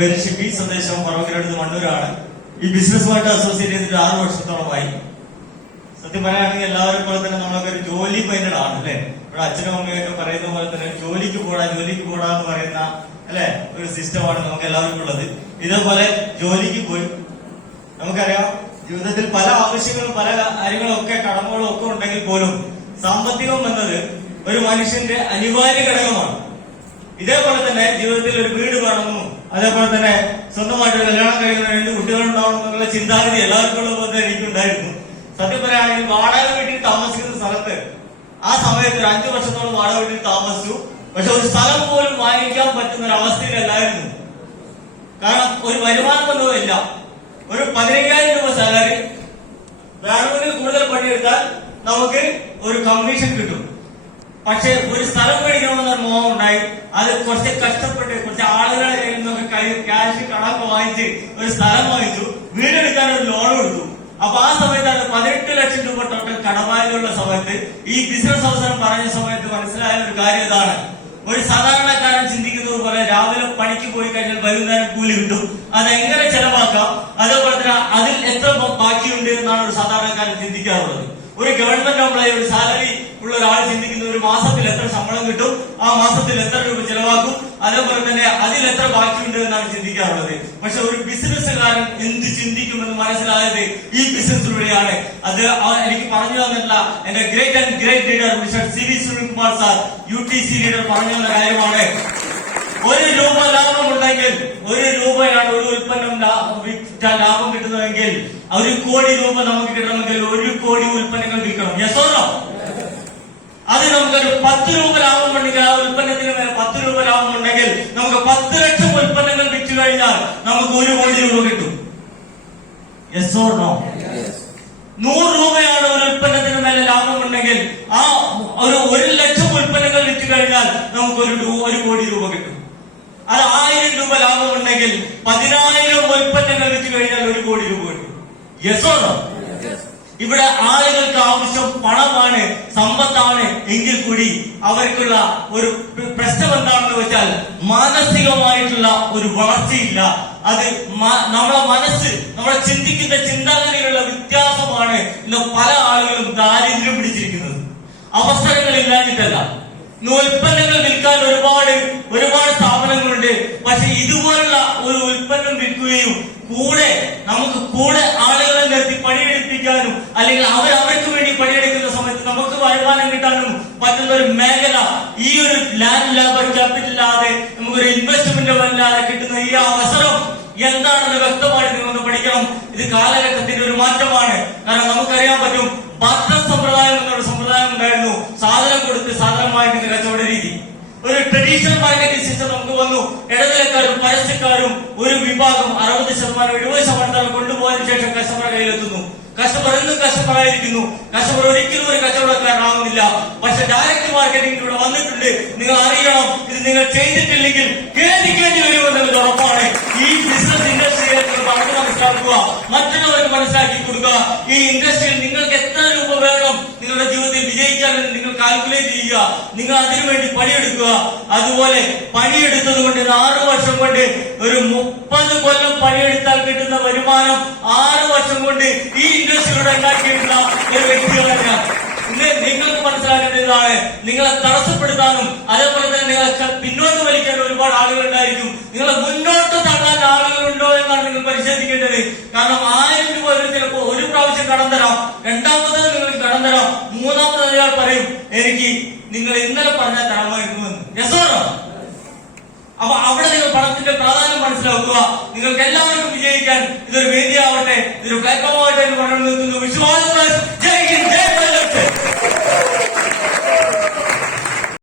പേര് ഷിബി സന്ദേശം പറവൂരടുത്ത് മണ്ണൂരാണ്. ഈ ബിസിനസ്സുമായിട്ട് അസോസിയേറ്റ് ചെയ്തിട്ട് 6 വർഷത്തോളമായി. സത്യം പറയുകയാണെങ്കിൽ എല്ലാവരും പോലെ തന്നെ നമ്മളൊക്കെ ഒരു ജോലി മൈൻഡഡ് ആണ് അല്ലെ. ഇവിടെ അച്ഛനും അമ്മയൊക്കെ പറയുന്ന പോലെ തന്നെ ജോലിക്ക് പോടാ എന്ന് പറയുന്ന അല്ലെ ഒരു സിസ്റ്റമാണ് നമുക്ക് എല്ലാവർക്കും ഉള്ളത്. ഇതേപോലെ ജോലിക്ക് പോയി നമുക്കറിയാം ജീവിതത്തിൽ പല ആവശ്യങ്ങളും പല കാര്യങ്ങളും ഒക്കെ കടമകളും ഒക്കെ ഉണ്ടെങ്കിൽ പോലും സാമ്പത്തികം എന്നത് ഒരു മനുഷ്യന്റെ അനിവാര്യ ഘടകമാണ്. ഇതേപോലെ തന്നെ ജീവിതത്തിൽ ഒരു വീട് വേണമെന്നും അതേപോലെ തന്നെ സ്വന്തമായിട്ട് കല്യാണം കഴിക്കുന്ന 2 കുട്ടികളുണ്ടാവണം എന്നുള്ള ചിന്താഗതി എല്ലാവർക്കും ഉള്ള പോലെ എനിക്കുണ്ടായിരുന്നു. സത്യം പറയുകയാണെങ്കിൽ വാടക വീട്ടിൽ താമസിക്കുന്ന സ്ഥലത്ത് ആ സമയത്ത് ഒരു 5 വർഷത്തോളം വാടക വീട്ടിൽ താമസിച്ചു. പക്ഷെ ഒരു സ്ഥലം പോലും വാങ്ങിക്കാൻ പറ്റുന്ന ഒരു അവസ്ഥയിലല്ലായിരുന്നു. കാരണം ഒരു വരുമാനമൊന്നും ഇല്ല. ഒരു 15,000 രൂപ സാലറി, വേണമെങ്കിൽ കൂടുതൽ പണിയെടുത്താൽ നമുക്ക് ഒരു കമ്മീഷൻ കിട്ടും. പക്ഷെ ഒരു സ്ഥലം മേടിക്കണമെന്ന മോഹം ഉണ്ടായി. അത് കുറച്ച് കഷ്ടപ്പെട്ട് കുറച്ച് ആളുകളെ കയ്യിൽ നിന്നൊക്കെ ക്യാഷ് കടമൊക്കെ വാങ്ങിച്ച് ഒരു സ്ഥലം വാങ്ങിച്ചു. വീടെടുക്കാൻ ഒരു ലോൺ എടുത്തു. അപ്പൊ ആ സമയത്താണ് 18 ലക്ഷം രൂപ ടോട്ടൽ കടബാധ്യതയുള്ള സമയത്ത് ഈ ബിസിനസ് അവസരം പറഞ്ഞ സമയത്ത് മനസ്സിലായ ഒരു കാര്യം ഇതാണ്. ഒരു സാധാരണക്കാരൻ ചിന്തിക്കുന്നത് പോലെ രാവിലെ പണിക്ക് പോയി കഴിഞ്ഞാൽ വൈകുന്നേരം കൂലി കിട്ടും, അതെങ്ങനെ ചെലവാക്കാം, അതേപോലെ തന്നെ അതിൽ എത്ര ബാക്കിയുണ്ട് എന്നാണ് ഒരു സാധാരണക്കാരൻ ചിന്തിക്കാറുള്ളത്. ഒരു ഗവൺമെന്റ് എംപ്ലോയി ഒരു സാലറി ഉള്ള ഒരാൾ ചിന്തിക്കുന്ന ഒരു മാസത്തിൽ എത്ര ശമ്പളം കിട്ടും, ആ മാസത്തിൽ എത്ര രൂപ ചെലവാക്കും, അതേപോലെ തന്നെ അതിൽ എത്ര ബാക്കിയുണ്ട് എന്നാണ് ചിന്തിക്കാറുള്ളത്. പക്ഷെ ഒരു ബിസിനസ്സുകാരൻ എന്ത് ചിന്തിക്കുമെന്ന് മനസ്സിലായത് ഈ ബിസിനസ്സിലൂടെയാണ്. അത് എനിക്ക് പറഞ്ഞു തന്നിട്ടുള്ള എന്റെ great and great leader mister CV Sunilkumar sir UTC leader പറഞ്ഞു തന്ന കാര്യമാണ്. 1 രൂപ ലാഭമുണ്ടെങ്കിൽ 1 രൂപയാണ് ഒരു ഉൽപ്പന്നം ലാഭം കിട്ടുന്നതെങ്കിൽ 1 കോടി രൂപ നമുക്ക് കിട്ടണമെങ്കിൽ 1 കോടി ഉൽപ്പന്നങ്ങൾ വിൽക്കണം. Yes or no? അത് നമുക്കൊരു 10 രൂപ ലാഭമുണ്ടെങ്കിൽ ആ ഉൽപ്പന്നത്തിന് മേലെ 10 രൂപ ലാഭമുണ്ടെങ്കിൽ നമുക്ക് 10 ലക്ഷം ഉൽപ്പന്നങ്ങൾ വിറ്റു കഴിഞ്ഞാൽ നമുക്ക് 1 കോടി രൂപ കിട്ടും. Yes or no? 100 രൂപയാണ് ഒരു ഉൽപ്പന്നത്തിന് മേലെ ലാഭമുണ്ടെങ്കിൽ ആ ഒരു 1 ലക്ഷം ഉൽപ്പന്നങ്ങൾ വിറ്റു കഴിഞ്ഞാൽ നമുക്ക് 1 കോടി രൂപ കിട്ടും. അത് 1000 രൂപ ലാഭമുണ്ടെങ്കിൽ 10,000 ഉൽപ്പന്നങ്ങൾ വിറ്റു കഴിഞ്ഞാൽ 1 കോടി രൂപ കിട്ടും. Yes or no? ഇവിടെ ആളുകൾക്ക് ആവശ്യം പണമാണ്, സമ്പത്താണ്. എങ്കിൽ കൂടി അവർക്കുള്ള ഒരു പ്രശ്നം എന്താണെന്ന് വെച്ചാൽ മാനസികമായിട്ടുള്ള ഒരു വളർച്ചയില്ല. അത് നമ്മളെ മനസ്സ്, നമ്മളെ ചിന്തിക്കുന്ന ചിന്താഗതിയിലുള്ള വ്യത്യാസമാണ് ഇന്ന് പല ആളുകളും ദാരിദ്ര്യം പിടിച്ചിരിക്കുന്നത്. അവസരങ്ങൾ ഇല്ലാഞ്ഞിട്ടല്ല. ഉൽപ്പന്നങ്ങൾ വിൽക്കാൻ ഒരുപാട് സ്ഥാപനങ്ങളുണ്ട്. പക്ഷെ ഇതുപോലുള്ള ഒരു ഉൽപ്പന്നം വിൽക്കുകയും നമുക്ക് ആളുകളെ നിർത്തി പണിയെടുപ്പിക്കാനും അല്ലെങ്കിൽ അവർക്ക് വേണ്ടി പണിയെടുക്കുന്ന സമയത്ത് നമുക്ക് വരുമാനം കിട്ടാനും പറ്റുന്ന ഒരു മേഖല ഈ ഒരു ലാൻഡ് ലേബർ ക്യാപിറ്റൽ ഇല്ലാതെ നമുക്കൊരു ഇൻവെസ്റ്റ്മെന്റ് ഇല്ലാതെ കിട്ടുന്ന ഈ അവസരം എന്താണെന്ന് വ്യക്തമായിട്ട് നിങ്ങൾ പഠിക്കണം. ഇത് കാലഘട്ടത്തിന്റെ ഒരു മാറ്റമാണ്. കാരണം നമുക്കറിയാൻ പറ്റും ബാർട്ടർ സമ്പ്രദായം എന്നൊരു സമ്പ്രദായം ഉണ്ടായിരുന്നു. സാധനം കൊടുത്ത് സാധനം വാങ്ങിക്കുന്ന കച്ചവട രീതി. ഒരു ട്രഡീഷണൽ മാർക്കറ്റിംഗ് സിസ്റ്റം നമുക്ക് വന്നു. ഇടനിലക്കാരും പരസ്യക്കാരും ഒരു വിഭാഗം 60% 70% കൊണ്ടുപോയതിനു ശേഷം കസ്റ്റമറുടെ കയ്യിലെത്തുന്നു. കസ്റ്റമർ എന്നും കസ്റ്റമറായിരിക്കുന്നു. കസ്റ്റമർ ഒരിക്കലും ഒരു കച്ചവടക്കാരനാവുന്നില്ല. പക്ഷെ ഡയറക്ട് മാർക്കറ്റിംഗിലൂടെ വന്നിട്ടുണ്ട്. നിങ്ങൾ അറിയണം, ഇത് നിങ്ങൾ ചെയ്തിട്ടില്ലെങ്കിൽ ഖേദിക്കേണ്ടി വരുമെന്നുള്ളത് ഉറപ്പാണ്. ഈ ബിസിനസ് ഇൻഡസ്ട്രിയെ നിങ്ങൾ പറഞ്ഞു മനസ്സിലാക്കുക, മറ്റുള്ളവർക്ക് മനസ്സിലാക്കി കൊടുക്കുക. ഈ ഇൻഡസ്ട്രിയിൽ നിങ്ങൾക്ക് എത്ര രൂപ വേണം നിങ്ങളുടെ ജീവിതത്തിൽ വിജയിക്കാൻ നിങ്ങൾ കാൽക്കുലേറ്റ് ചെയ്യുക. നിങ്ങൾ അതിനുവേണ്ടി പണിയെടുക്കുക. അതുപോലെ പണിയെടുത്തത് കൊണ്ട് 6 വർഷം കൊണ്ട് ഒരു 30 കൊല്ലം പണിയെടുത്താൽ കിട്ടുന്ന വരുമാനം 6 വർഷം കൊണ്ട് ഈ ഇൻഡസ്ട്രിയിലൂടെ ഉണ്ടാക്കിയിട്ടുള്ള ഒരു വ്യക്തിയാണ് ഞാൻ. നിങ്ങൾക്ക് മനസ്സിലാക്കേണ്ടതാണ്, നിങ്ങളെ തടസ്സപ്പെടുത്താനും അതേപോലെ തന്നെ നിങ്ങളെ പിന്നോട്ട് വലിക്കാൻ ഒരുപാട് ആളുകൾ ഉണ്ടായിരിക്കും. നിങ്ങളെ മുന്നോട്ട് തള്ളാൻ ആളുകളുണ്ടോ എന്നാണ് നിങ്ങൾ പരിശോധിക്കേണ്ടത്. കാരണം 1000 രൂപ ചിലപ്പോൾ ഒരു പ്രാവശ്യം കടം തരാം, രണ്ടാമത്തത് നിങ്ങൾക്ക് കടം തരാം, മൂന്നാമത് അയാൾ പറയും എനിക്ക് നിങ്ങൾ ഇന്നലെ പറഞ്ഞാൽ തരമായിരുന്നുവെന്ന്. യെസോണോ? അപ്പൊ അവിടെ നിങ്ങൾ പണത്തിന്റെ പ്രാധാന്യം മനസ്സിലാക്കുക. നിങ്ങൾക്ക് എല്ലാവർക്കും വിജയിക്കാൻ ഇതൊരു വേദിയാവട്ടെ, ഇതൊരു പ്ലാറ്റ്ഫോം ആവട്ടെ എന്ന് പറഞ്ഞു നിൽക്കുന്നു. വിശ്വാസം. ജയ് ഹിന്ദ്.